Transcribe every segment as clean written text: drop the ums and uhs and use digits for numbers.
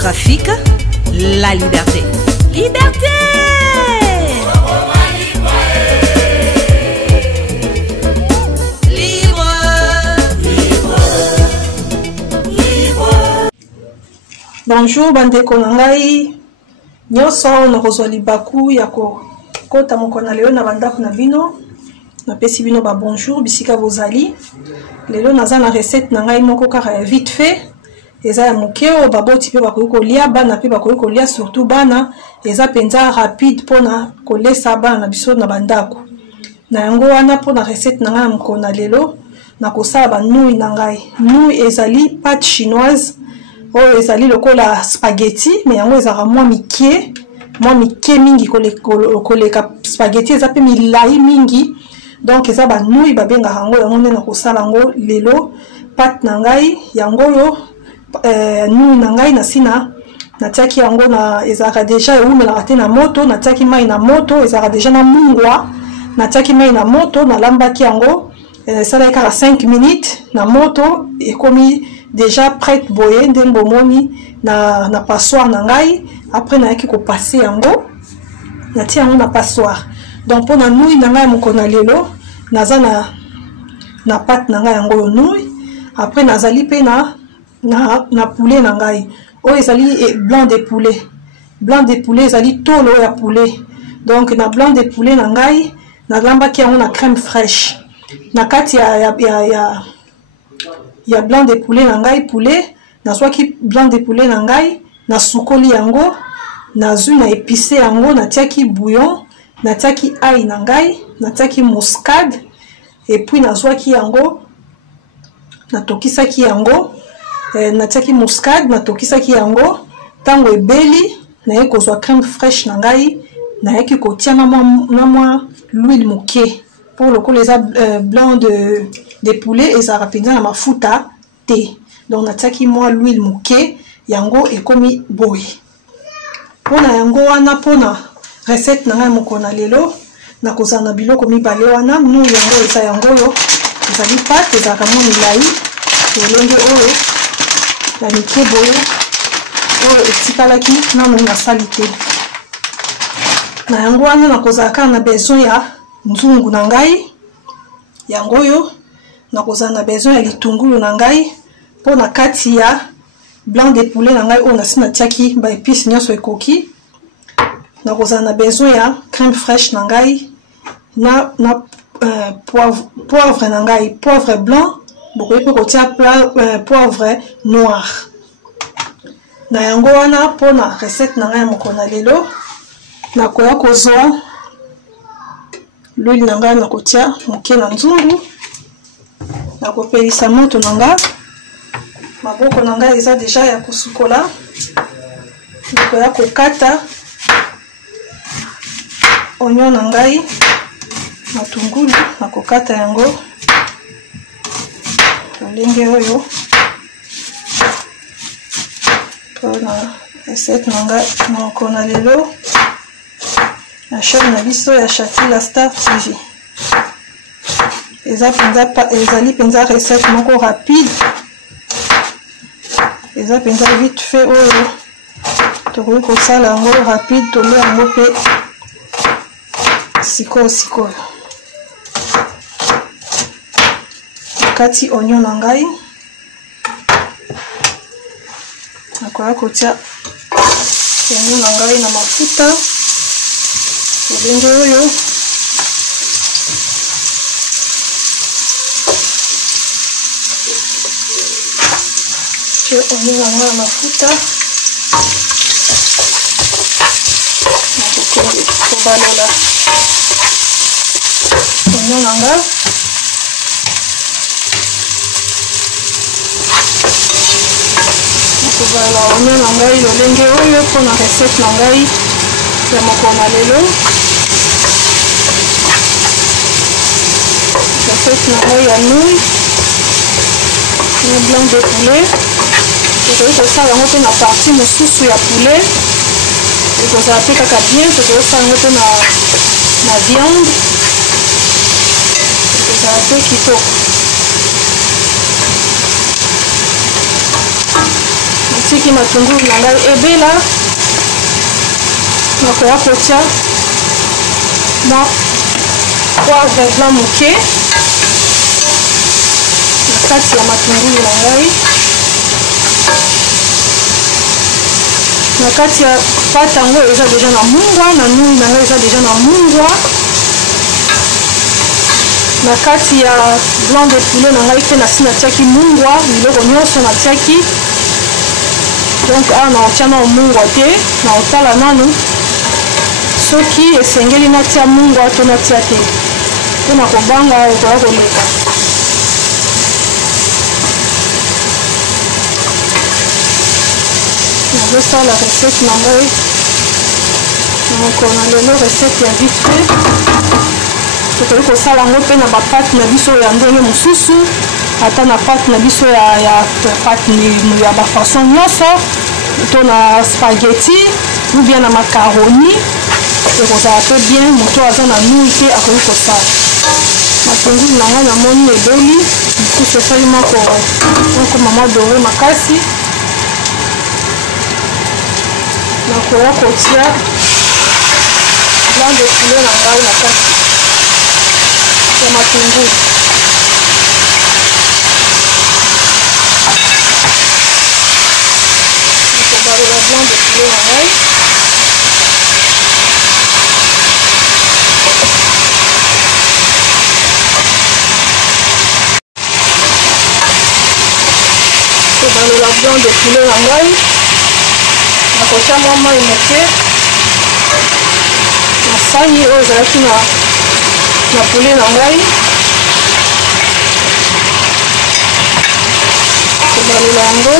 géographique, la liberté. Liberté! Bonjour bandeko na ngai nyoso na kozwa libaku ya kota mokona leo na bandako na bino na pesi bino ba bonjour bisika bozali lelo naza na recette na ngai moko kaka ya vite fait eza ya mokeo baboti pe bakoki kolia bana pe bakoki kolia surtout bana eza penza rapide pona kolesa bana na biso na bandako na yango wana pona recette na ngai mokona lelo na kosala ba nouilles na ngai nouilles ezali pâte chinoise oyo ezali lokola spaghetti mais yango ezaka mwa mike mingi koleka spaghetti eza pe milai mingi donc eza ba nouilles babengaka yango yango nde na kosala yango lelo pâte na ngai yango oyo nouilles na ngai nasina natiaki yango na ezalaka deja eumelaka te na moto natiaki mai na moto ezalaka deja na mungwa natiaki mai na moto nalambaki yango esalaki kaka 5 minutes na moto ekomi déjà prête boye ndenge bomoni na passoire na ngai après nayaki kopase yango natia yango na passoire donc pona nouilles na ngai mokona lelo naza na pâte na ngai yango yo nouilles après nazali pe na poulet na ngai oyo ezali blanc de poulet ezali tolo ya poulet donc na blanc de poulet na ngai nalambaki yango na crème fraîche na kati ya blanc de poulet na ngai poulet nazwaki blanc de poulet na ngai na sukoli yango nazwi na épicé yango natiaki bouillon natiaki ail na ngai natiaki muscade et puis nazwaki yango natokisaki yango natiaki muscade natokisaki yango tango ebeli naye kozwa crème fraîche na ngai nayaki kotia na mwa l'huile moke pour lokola eza blanc de poulet ezalaka mpenza na mafuta te donc natiaki mwa l'huile moke yango ekomi boye mpona yango wana mpona recette na ngai mokona lelo nakozala na biloko mibale wana nouilles yango eza yango oyo ezali pate ezalaka mwa milai lolenge oyo ya mike boye oyo etikalaki nano nasali te na yango wana nakozala kaka na besoin ya nzungu na ngai yango oyo nakozala na besoin ya litungulu na ngai mpona kati ya blanc de poulet na ngai oyo nasi natiaki ba épice nyonso ekoki nakozala na besoin ya crème fraîche na ngai na poivre na ngai poivre blanc bokoki mpe kotia poivre noir na yango wana mpona recette na ngai mokona lelo nakoya kozwa l'huile na ngai nakotia moke na nzungu nakopelisa moto na ngai maboko na ngai eza deja ya kosukola nakoya kokata oignon na ngai matungulu nakokata yango lolenge oyo mpona recette na ngai mokona lelo na chaîne na biso ya Chatila Star TV ezali penza recette moko rapide eza penza vite fait oyo tokoki kosala yango rapide tolia yango mpe sikoyo nakati oignon na ngai nakoya kotia oignon na ngai na mafuta lolenge oyo oignon na ngai na mafuta nakoki kobalola oignon na ngai nakobalola oignon na ngai lolenge oyo mpona recette na ngai ya mokona lelo recette na ngai ya nouilles na blanc de poulet tokoki kosala yango mpe na partie mosusu ya poulet ekozala mpe kaka bien tokoki kosala yango mpe na viande ekozala mpe kitoko natiki matungulu na ngai ebela nakoya kotia mwa poivre blanc moke na kati ya matungulu na ngai. Na kati ya pate yango eza deja na mungwa, na nui na ngai eza deja na mungwa. Na kati ya blanc de poulet na ngai pe nasi natiaki mungwa, biloko nyonso natiaki. Donc awa naotia na mungwa te, naotala nanu soki esengeli natia mungwa to natia te. Mpona kobanga ekoya koleka. Nazosala recette na ngai nakona lelo recette ya vite fait. Tokoki kosala yango mpe na bapate na biso ya ndenge mosusu, ata na pate na biso ya pate ya bafason nyonso, to na spaghetti ou bien na macaroni. Ekozala pe bien, moto aza na nui te akoki kosala. Matungulu na ngai namoni ebeli, mosusu esali moko mwa dore makasi. Nakoya kotia blanc de poulet na ngai na kati ya matungulu. Nakobalola blanc de poulet na ngai. Nakobalola blanc de poulet na ngai. Nakotia mwa mai moke na sani oyo ezalaki na poulet na ngai. Kobalola yango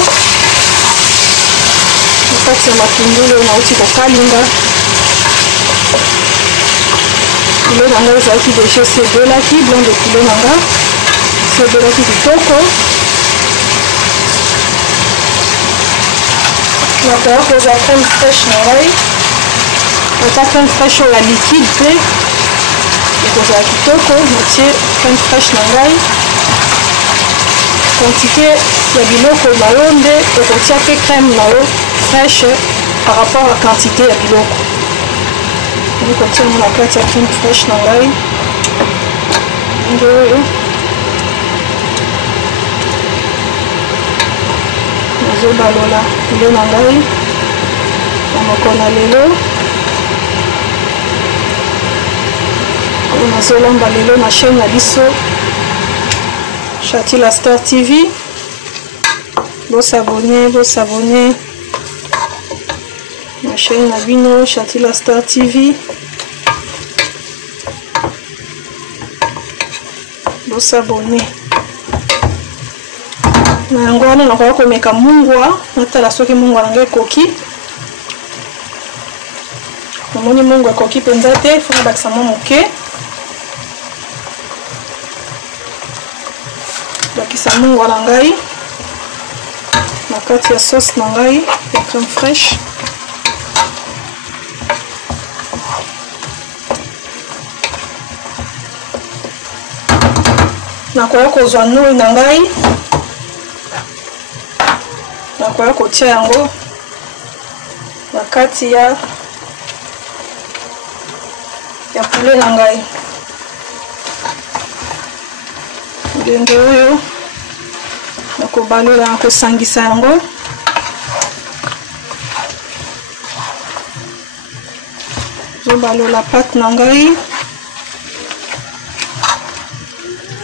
na kati ya matungulu oyo nauti kokalinga. Poulet na ngai ezalaki deja sebelaki, blanc de poulet na ngai sebelaki kitoko. Nakoya kozwa crème fraîche na ngai, ata crème fraîche oyo ya liquide pe ekozala kitoko. natie crème fraîche na ngai. Quantité ya biloko na yo nde okotia pe crème na yo fraîche par rapport à quantité ya biloko. Nakotia yango na kati ya crème fraîche na ngai nde oyo. Nazobalola poulet na ngai na mokolo na lelo oyo nazolamba lelo na chaîne na biso Chatila Star TV. Bosabone na chaîne na bino Chatila Star TV. Bosabone na yango wana nakoya komeka mungwa, natala soki mungwa na ngai ekoki. Namoni mungwa ekoki mpenza te, il faut nabakisa mwa moke. Bakisa mungwa na ngai na kati ya sauce na ngai ya crème fraîche. Nakoya kozwa nui na ngai, nakoya kotia yango na kati ya poulet na ngai. Ndenge oyo nakobalola nakosangisa yango. Zobalola pate na ngai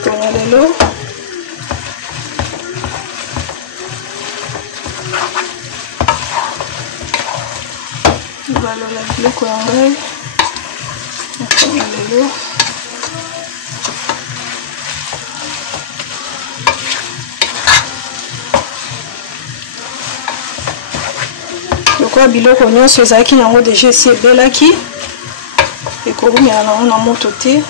mpona lelo. Balola biloko ya ngai mpona lelo. Lokola biloko nyonso ezalaki nango deja esi ebelaki, ekorumela nango na moto te.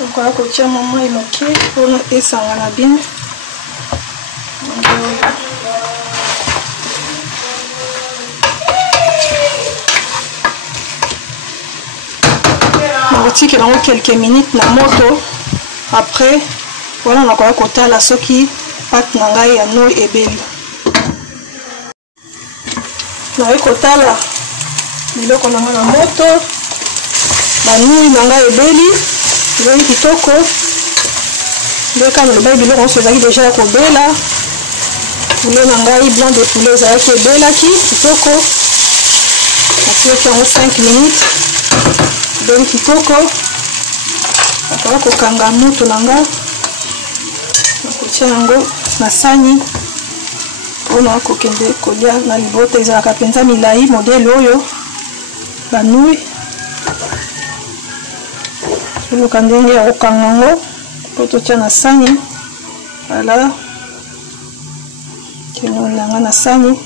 Nakoya kotia mai moke mpona esangana bien. Nakotikela yango quelques minutes na moto. Après wana nakoya kotala soki pate na ngai ya noi ebeli. Naye kotala biloko na ngai na moto, banui na ngai ebeli ezali kitoko. Nde kama lobai biloko nyonso ezalaki deja ya kobela. Poulet na ngai blanc de poulet ezalaki ebelaki kitoko, natiaki yango 5 minutes ebeli kitoko. Nakoya kokanga moto na ngai, nakotia yango na sani mpona kokende kolia na libota. Ezalaka mpenza milai modele oyo banui. Toluka ndenge ya kokanga yango mpo totia na sani. Voilà, keno na nga na sani.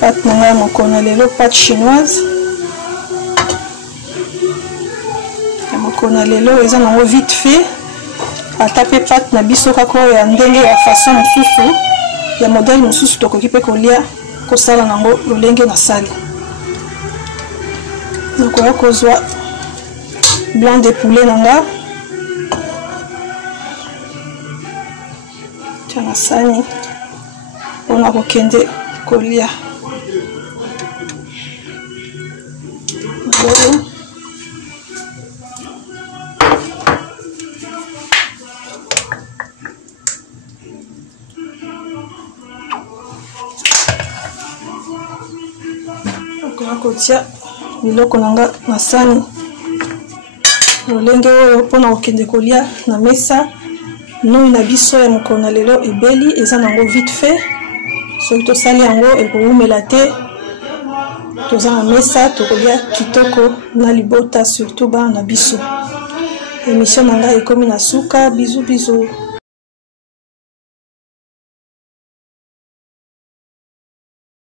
Pate na ngai moko na lelo, pate chinoise ya moko na lelo, eza nango vite fait. Ata pe pate na biso kaka ya ndenge ya façon mosusu ya modèle mosusu tokoki mpe kolia kosala nango lolenge na sali. Nakoya kozwa blanc de poulet na nga tia na sani mpona kokende kolia. Kotia biloko nanga na sani lolenge oyo mpona kokende kolia na mesa. Noi na biso ya mokolo na lelo ebeli, eza nango vite fait. Soki tosali yango ekowumela te, toza na mesa tokolia kitoko na libota, surtout bana na biso. Émission na ngai ekomi na suka. Bisous bisous.